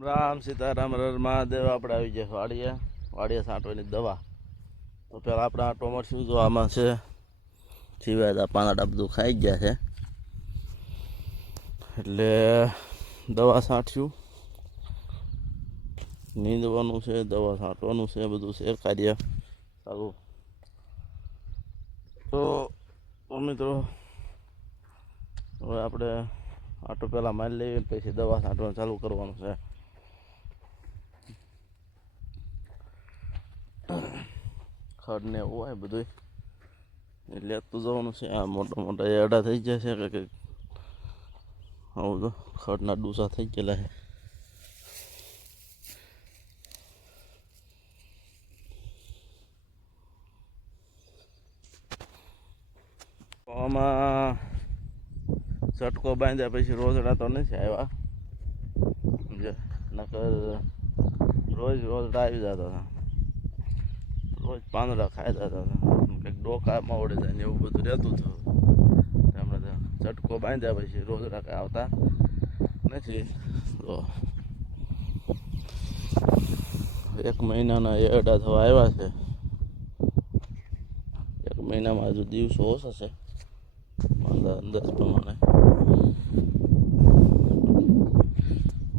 રામ સીતારામ મહાદેવ. આપણે આવી ગયા વાડીએ. વાડીએ છાંટવાની દવા. તો પહેલાં આપણે આટો મળશું જો આમાં છે. સિવાય પાંદડા બધું ખાઈ ગયા છે. એટલે દવા છાંટ્યું નીંદવાનું છે, દવા છાંટવાનું છે, બધું છે, કાર્ય. ચાલુ તો મિત્રો, હવે આપણે આટો પહેલાં મારી લઈએ, પછી દવા છાંટવાનું ચાલુ કરવાનું છે. ખડ ને એવું હોય બધું એ લેતું જવાનું છે આ મોટા મોટા એડા થઈ ગયા છે કે કંઈક આવું તો ખડના ડૂસા થઈ ગયેલા છે આમાં ચટકો બાંધ્યા પછી રોજડા તો નથી આવ્યા સમજે નકર રોજ રોજડા આવી જતા હતા રોજ પાંદડા ખાતા હતા. કંઈક ડોકામાં ઓળે જાય ને એવું બધું રહેતું હતું. હમણાં તો ચટકો બાંધ્યા પછી રોજ કાંઈ આવતા નથી. તો એક મહિનાના એરડા થવા આવ્યા છે. એક મહિનામાં હજુ દિવસો ઓછા છે. મારા અંદાજ પ્રમાણે.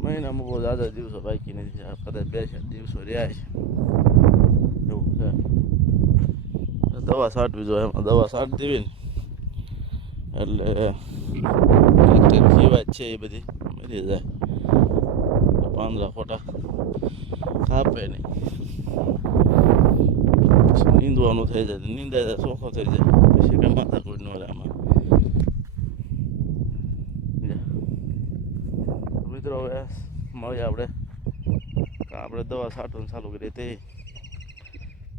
મહિનામાં બહુ દાદા દિવસો બાકી નથી. કદાચ બે ચાર દિવસો રહ્યા છે. એવું છે. દવા છાંટવી જોઈએ, એમાં દવા છાંટી દેવી ને, એટલે કંઈક જીવાત છે એ બધી. મરી જાય. પાંદડા ખોટા કાપે નહીં. નીંદવાનું થઈ જાય. નીંદાય જાય, ચોખ્ખો થઈ જાય. પછી કંઈ માથા કોઈ ન રહે આમાં. મિત્રો, હવે મળીએ આપણે. આપણે દવા છાંટવાનું ચાલુ કરીએ તે.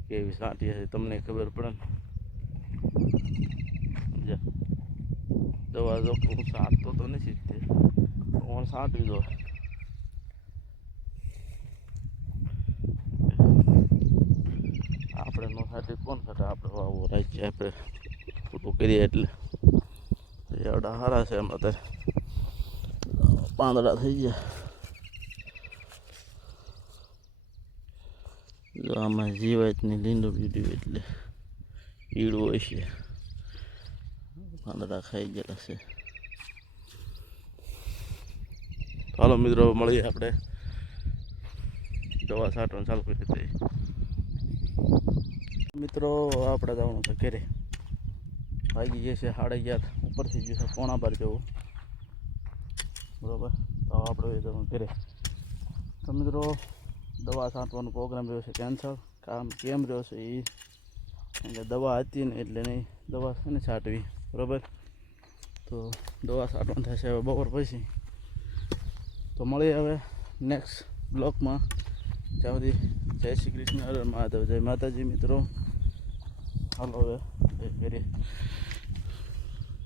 કેવી છાંટીએ હશે તમને ખબર પડે ને. દવા જો હું છાંટતો તો નથી તે. હું સાંટવી દો આપણે નો છાંટી કોણ ખાતે આપણે વાવો રાખીએ આપણે પૂરું કરીએ એટલે. એવડા સારા છે એમ અત્યારે. પાંદડા થઈ ગયા. જો આમાં જીવાતની લીંડો બીડ્યું એટલે. ઈડું હોય છે. પાંદડા ખાઈ ગયેલા છે. ચાલો મિત્રો, મળીએ આપણે. દવા છાંટવાનું ચાલુ કરી દઈએ. મિત્રો, આપણે જવાનું છે ઘરે. વાગી ગયા છે સાડા અગિયાર ઉપર થઈ ગયું છે પોણા બાર જવું. બરાબર? તો આપણે જવાનું ઘરે. તો મિત્રો દવા છાંટવાનો પ્રોગ્રામ રહ્યો છે કેન્સલ કામ કેમ રહ્યો છે એ એટલે દવા હતી ને એટલે નહીં, દવા છે ને છાંટવી, બરાબર? તો દવા છાંટવાનું થશે હવે બપોર પછી. તો મળીએ હવે નેક્સ્ટ બ્લોકમાં. ત્યાં સુધી જય શ્રી કૃષ્ણ, હર મહાદેવ, જય માતાજી મિત્રો. હાલો હવે ઘરે